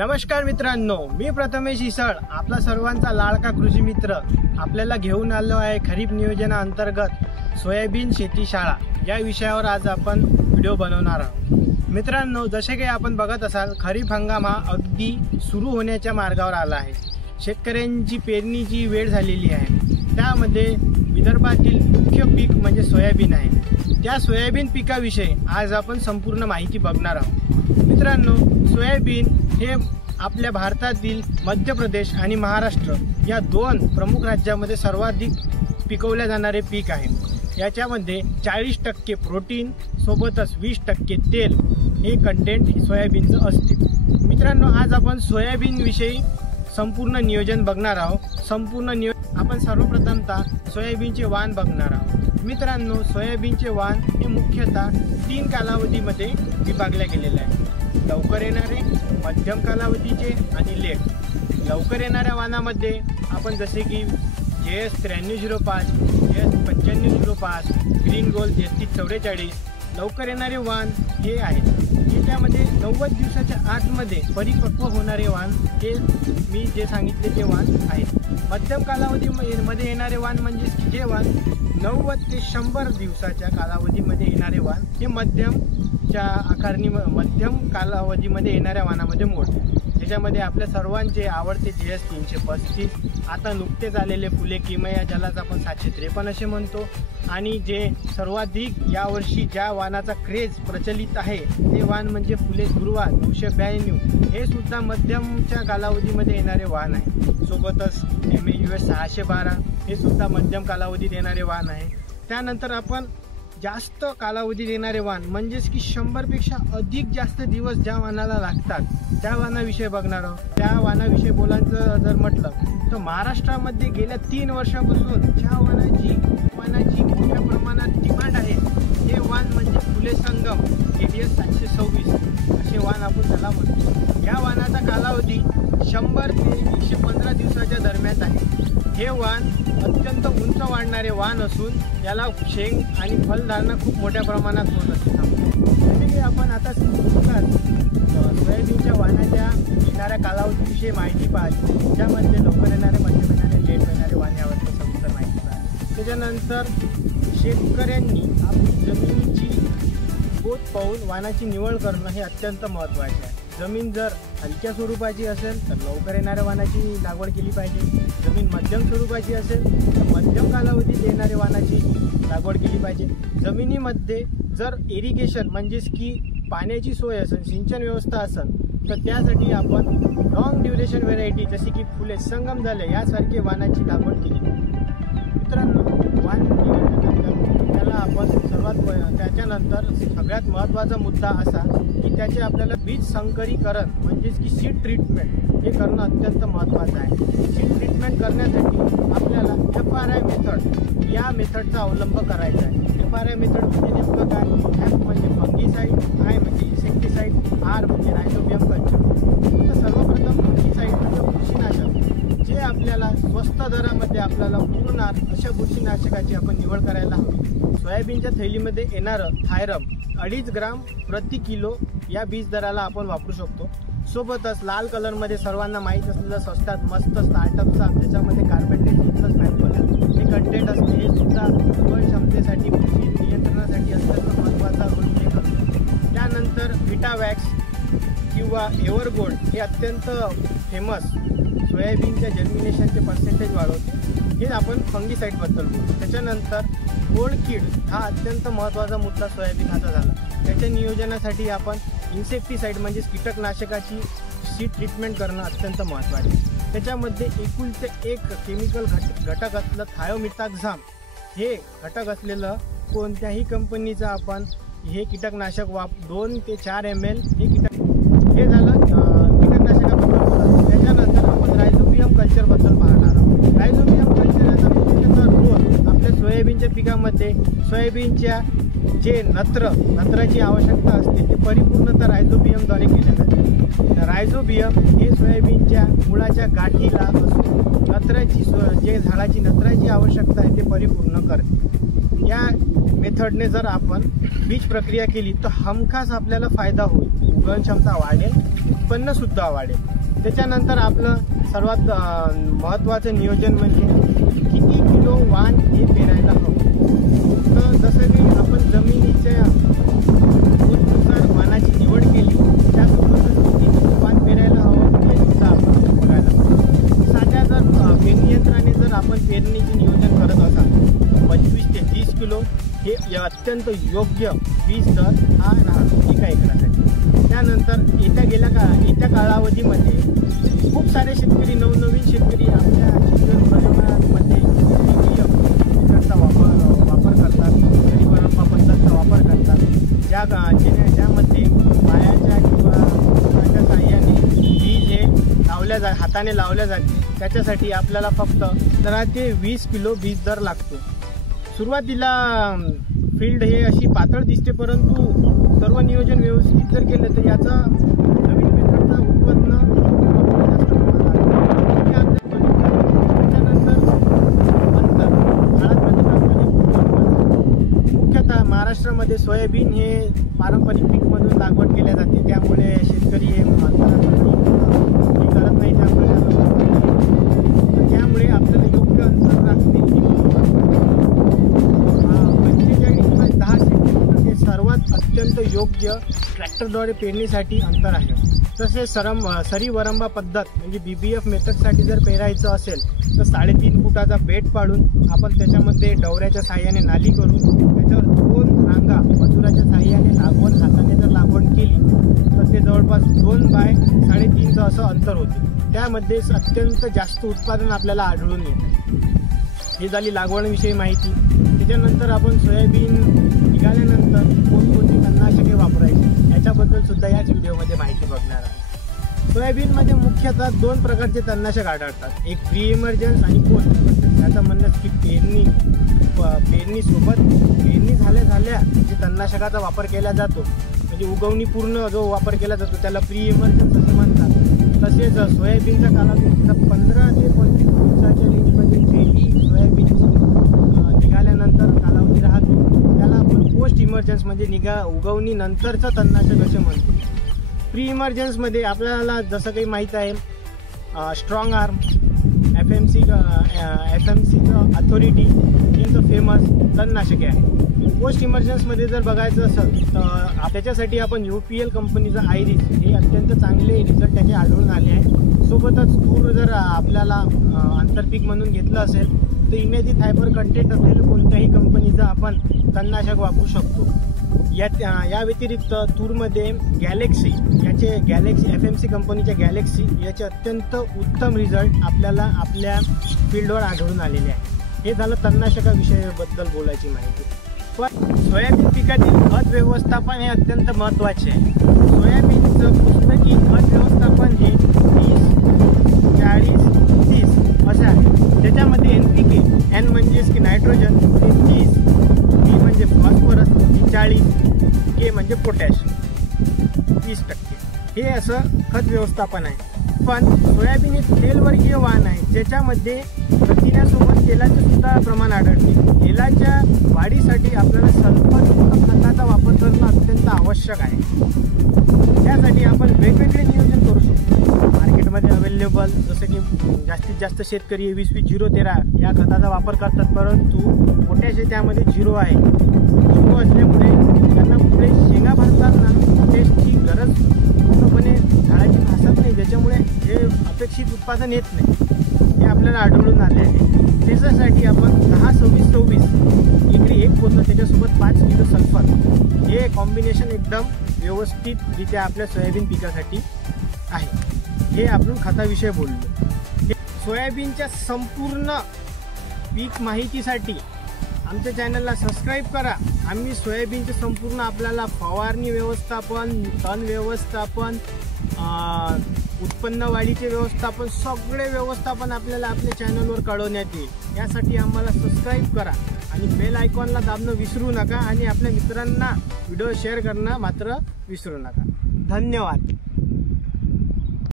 नमस्कार मित्रांनो, मी प्रथमेश इसळ, आपला सर्वांचा लाडका कृषी मित्र आपल्याला घेऊन आलो आहे खरीप नियोजनाअंतर्गत सोयाबीन शेती शाळा या विषयावर आज आपण व्हिडिओ बनवणार आहोत। मित्रांनो, जसे की आपण बघत असाल, खरीप हंगाम हा अगदी सुरू होण्याच्या मार्गावर आला आहे। शेतकऱ्यांची पेरणीची वेळ झालेली आहे। त्यामध्ये विदर्भातील मुख्य पीक म्हणजे सोयाबीन आहे। त्या सोयाबीन पिकाविषयी आज आपण संपूर्ण माहिती बघणार आहोत। मित्रांनो, सोयाबीन हे आपल्या भारतातील मध्य प्रदेश आणि महाराष्ट्र या दोन प्रमुख राज्यांमध्ये सर्वाधिक पिकवले जाणारे पीक आहे। याच्यामध्ये 40% प्रोटीन सोबतच 20% तेल हे कंटेंट सोयाबीनचं असते। मित्रांनो, आज आपण सोयाबीन विषयी संपूर्ण नियोजन बघणार आहोत। आपण सर्वप्रथमतः सोयाबीनचे वाण बघणार आहोत। मित्रांनो, सोयाबीनचे वाण हे मुख्यतः 3 कालावधीमध्ये विभागले गेलेले आहे। लवकर येणारे, मध्यम कालावधीचे आणि लेट। लवकर येणाऱ्या वाणामध्ये आपण जसे की JS 9305, JS 9505, ग्रीन गोल्ड 3344 लवकर येणारे वाण हे आहेत। त्यामध्ये 90 दिवसाच्या आतमध्ये परिपक्व होणारे वाण हे मी जे सांगितले ते वाण आहेत। मध्यम कालावधीमध्ये येणारे वाण म्हणजे जे वाण 90 ते 100 दिवसाच्या कालावधीमध्ये येणारे वाण हे मध्यम कालावधीमध्ये येणाऱ्या वाणामध्ये मोडते। त्याच्यामध्ये आपल्या सर्वांचे आवडते JS 335, आता नुकतेच आलेले फुले किमया, ज्यालाच आपण 753 असे म्हणतो, आणि जे सर्वाधिक यावर्षी ज्या वाणाचा क्रेज प्रचलित आहे ते वाण म्हणजे फुले दुर्वा 992, हे सुद्धा मध्यमच्या कालावधीमध्ये येणारे वाण आहे। सोबतच MAUS 612 हे सुद्धा मध्यम कालावधीत येणारे वाण आहे। त्यानंतर आपण जास्त कालावधी देणारे वाण म्हणजेच की 100 पेक्षा अधिक जास्त दिवस ज्या वाणाला लागतात त्या वाणाविषयी बघणार आहोत। त्या वाणाविषयी बोलायचं जर म्हटलं तर महाराष्ट्रामध्ये गेल्या 3 वर्षापासून ज्या वाणाची मोठ्या प्रमाणात डिमांड आहे हे वाण म्हणजे फुले संगम ABS 726 असे वाण आपण त्याला म्हणतो। या वाणाचा कालावधी 100 ते 115 दिवसाच्या दरम्यान आहे। हे वाण अत्यंत उंच वाढणारे वाण असून याला शेंग आणि फलधारणा खूप मोठ्या प्रमाणात होत असते। जसे की आपण आता सोयाबीनच्या वाणाच्या येणाऱ्या कालावधीविषयी माहिती पाहिली, ज्यामध्ये लवकर येणारे, मध्यम येणारे, लेट येणारे वाण यावरती सविस्तर माहिती पाहिली। त्याच्यानंतर शेतकऱ्यांनी आपली जमिनीची पोत पाहून वाणाची निवड करणं हे अत्यंत महत्त्वाचे आहे। जमीन जर हलक्या स्वरूपाची असेल तर लवकर येणाऱ्या वाणाची लागवड केली पाहिजे। जमीन मध्यम स्वरूपाची असेल तर मध्यम कालावधीत येणाऱ्या वाणाची लागवड केली पाहिजे। जमिनीमध्ये जर इरिगेशन म्हणजेच की पाण्याची सोय असेल, सिंचन व्यवस्था असेल, तर त्यासाठी आपण लॉंग ड्युरेशन व्हेरायटी जसे की फुले संगम झाले यासारखे वाणाची लागवड केली पाहिजे। मित्रांनो, वाण त्याला आपण त्याच्यानंतर सगळ्यात महत्त्वाचा मुद्दा असा की त्याचे आपल्याला बीज संकरीकरण म्हणजेच की सीड ट्रीटमेंट हे करणं अत्यंत महत्त्वाचं आहे। सीड ट्रीटमेंट करण्यासाठी आपल्याला FRI मेथड या मेथडचा अवलंब करायचा आहे। FRI मेथड म्हणजे नेमकं काय? F म्हणजे फंगीसाईड, I म्हणजे इन्सेक्टिसाईड, R म्हणजे रायझोबियम कल्चर। तर सर्वप्रथम फंगीसाईड म्हणजे बुरशीनाशक, जे आपल्याला स्वस्त दरामध्ये आपल्याला पुरणार अशा बुरशीनाशकाची आपण निवड करायला हवी। सोयाबीनच्या थैलीमध्ये येणारं थायरम 2.5 ग्राम प्रति किलो या बीज दराला आपण वापरू शकतो। सोबतच लाल कलरमध्ये सर्वांना माहीत असलेलं स्वस्तात मस्त स्टार्टअपचा, त्याच्यामध्ये कार्बेटेड मॅन्युअल हे कंटेंट असते, हे सुद्धा फळ क्षमतेसाठी, बुरशी नियंत्रणासाठी अत्यंत महत्त्वाचा रोल प्ले करतो। त्यानंतर व्हिटावॅक्स किंवा एव्हरगोल्ड हे अत्यंत फेमस सोयाबीनच्या जर्मिनेशनचे पर्सेंटेज वाढवते, हे आपण फंगीसाईडबद्दल बोलतो। त्याच्यानंतर गोल्ड किड हा अत्यंत महत्त्वाचा मुद्दा सोयाबीनचा झाला। त्याच्या नियोजनासाठी आपण इन्सेक्टिसाईड म्हणजेच कीटकनाशकाची सीड ट्रीटमेंट करणं अत्यंत महत्त्वाचे। त्याच्यामध्ये एकुलते एक केमिकल घटक असलं थायोमिथाक्झाम हे घटक असलेलं कोणत्याही कंपनीचं आपण हे कीटकनाशक 2 ते 4 ml हे झालं कीटकनाशकाबद्दल। त्याच्यानंतर आपण रायझोबियम कल्चरबद्दल पाहणार आहोत। रायझोबियम कल्चर याचा मुख्यतः रोल आपल्या सोयाबीनच्या पिकामध्ये सोयाबीनच्या जे नत्राची आवश्यकता असते ते परिपूर्णतः रायझोबियमद्वारे केले जाते। रायझोबियम हे सोयाबीनच्या मुळाच्या गाठीला असून नत्राची जे झाडाची नत्राची आवश्यकता आहे ते परिपूर्ण करते। या मेथडने जर आपण बीज प्रक्रिया केली तर हमखास आपल्याला फायदा होईल, उगवण क्षमता वाढेल उत्पन्न सुद्धा वाढेल। त्याच्यानंतर आपलं सर्वात महत्त्वाचं नियोजन म्हणजे किती किलो वाण हे पेरायला हवं। तर जसं की आपण जमिनीच्या नुसार वाणाची निवड केली, त्यासोबतच किती किलो वाण पेरायला हवं हे सुद्धा आपण बघायला हवं। साध्या जर पेरणी यंत्राने जर आपण पेरणीचे नियोजन करत असाल 25 ते 30 किलो हे अत्यंत योग्य बीज दर हा राहतो एका एकरासाठी। त्यानंतर येत्या कालावधीमध्ये खूप सारे शेतकरी नवनवीन शेतकरी आपल्या परिवारामध्ये मेथडचा वापर करतात, परिवारंपा पद्धतीचा वापर करतात, ज्यामध्ये पायाच्या किंवा हाताच्या साहाय्याने बीज हे हाताने लावल्या जाते। त्याच्यासाठी आपल्याला फक्त 15 ते 20 किलो बीज दर लागतो। सुरुवातीला फील्ड हे अशी पातळ दिसते, परंतु सर्व नियोजन व्यवस्थित जर केलं तर याचा नवीन मेथडचा उत्पन्न जास्त प्रमाणात। त्यानंतर मुख्यतः महाराष्ट्रामध्ये सोयाबीन हे पारंपरिक पीकमधून लागवड केल्या जाते, त्यामुळे शेतकरी हे करत नाही। त्यामुळे आपल्याला योग्य अंतर राखणे 10 सेंटीमीटर हे सर्वात अत्यंत योग्य ट्रॅक्टरद्वारे पेरणीसाठी अंतर आहे। तसेच सरी वरंबा पद्धत म्हणजे BBF मेथडसाठी जर पेरायचं असेल तर 3.5 फुटाचा बेड पाडून आपण त्याच्यामध्ये डवऱ्याच्या साहाय्याने नाली करून त्याच्यावर 2 रांगा मजुराच्या साहाय्याने हाताने जर लागवड केली तर ते जवळपास 2 बाय 3.5चं असं अंतर होते। त्यामध्ये अत्यंत जास्त उत्पादन आपल्याला आढळून येते। ही झाली लागवडविषयी माहिती। त्याच्यानंतर आपण सोयाबीन निघाल्यानंतर कोणकोणती तणनाशके वापरायची याच्याबद्दल सुद्धा याच व्हिडिओमध्ये माहिती बघणार आहे। सोयाबीनमध्ये मुख्यतः 2 प्रकारचे तणनाशक आढळतात, एक प्री इमर्जन्स आणि पोस्ट इमर्जन्स। याचा म्हणणं की पेरणी झाल्या जे तणनाशकाचा वापर केला जातो म्हणजे उगवणी पूर्ण जो वापर केला जातो त्याला प्री इमर्जन्स असे म्हणतात। तसेच सोयाबीनचा कालावधी 15 ते 25 दिवसाच्या रेंजमध्ये जी सोयाबीनची निघाल्यानंतर कालावधी राहतो त्याला आपण पोस्ट इमर्जन्स म्हणजे उगवणी नंतरचं तणनाशक असे म्हणतो। प्री इमर्जन्समध्ये आपल्याला जसं काही माहीत आहे स्ट्रॉंग आर्म, FMCचं अथॉरिटी ही तर फेमस तणनाशके आहे। पोस्ट इमर्जन्समध्ये जर बघायचं असेल तर त्याच्यासाठी आपण UPL कंपनीचं आयरिस हे अत्यंत चांगले रिझल्ट त्याचे आढळून आले आहे। सोबतच तूर जर आपल्याला आंतरपीक म्हणून घेतलं असेल तर इमेजिथायपर कंटेंट असलेलं कोणत्याही कंपनीचं आपण तणनाशक वापरू शकतो। या व्यतिरिक्त तूरमध्ये गॅलेक्सी FMC कंपनीच्या गॅलेक्सी याचे अत्यंत उत्तम रिझल्ट आपल्याला आपल्या फील्डवर आढळून आलेले आहे। हे झालं तणनाशकाविषयाबद्दल बोलायची माहिती। पण सोयाबीन पिकातील खत व्यवस्थापन हे अत्यंत महत्त्वाचे आहे। सोयाबीनचं पुस्तकी खत व्यवस्थापन हे 20, 40, 30 असं आहे। त्याच्यामध्ये NPK, N म्हणजेच की नायट्रोजन 30, P म्हणजे फॉस्फरस 40, K म्हणजे पोटॅश 30%, हे असं खत व्यवस्थापन आहे। पण सोयाबीन हे तेलवर्गीय वाण आहे ज्याच्यामध्ये प्रथिनासोबत तेलाचे सुद्धा प्रमाण आढळते। तेलाच्या वाढीसाठी आपल्याला सल्फरयुक्त खताचा वापर करणं अत्यंत आवश्यक आहे। त्यासाठी आपण वेगवेगळे नियोजन करू शकतो। मार्केटमध्ये अवेलेबल जसं की जास्तीत जास्त शेतकरी 20-20-0-13 या खताचा वापर करतात, परंतु पोटॅश त्यामध्ये 0 आहे। 0 असल्यामुळे त्यांना पुढे शेंगा भरताना पोटॅशची गरज पूर्णपणे झाडाची भासत नाही, ज्याच्यामुळे हे अपेक्षित उत्पादन येत नाही। हे आपल्याला आढळून आले आहे। त्याच्यासाठी आपण 10-26-26 एकरी 1 पोतं त्याच्यासोबत 5 किलो सल्फर हे कॉम्बिनेशन एकदम व्यवस्थितरित्या आपल्या सोयाबीन पिकासाठी आहे। हे आपण खताविषयी बोललो। सोयाबीनच्या संपूर्ण पीक माहितीसाठी आमच्या चॅनलला सबस्क्राईब करा। आम्ही सोयाबीनचे संपूर्ण आपल्याला फवारणी व्यवस्थापन, तण व्यवस्थापन, उत्पन्न वाढीचे व्यवस्थापन सगळे व्यवस्थापन आपल्याला आपल्या चॅनलवर कळवण्यात येईल। यासाठी आम्हाला सबस्क्राईब करा आणि बेल आयकॉनला दाबणं विसरू नका आणि आपल्या मित्रांना व्हिडिओ शेअर करणं मात्र विसरू नका। धन्यवाद।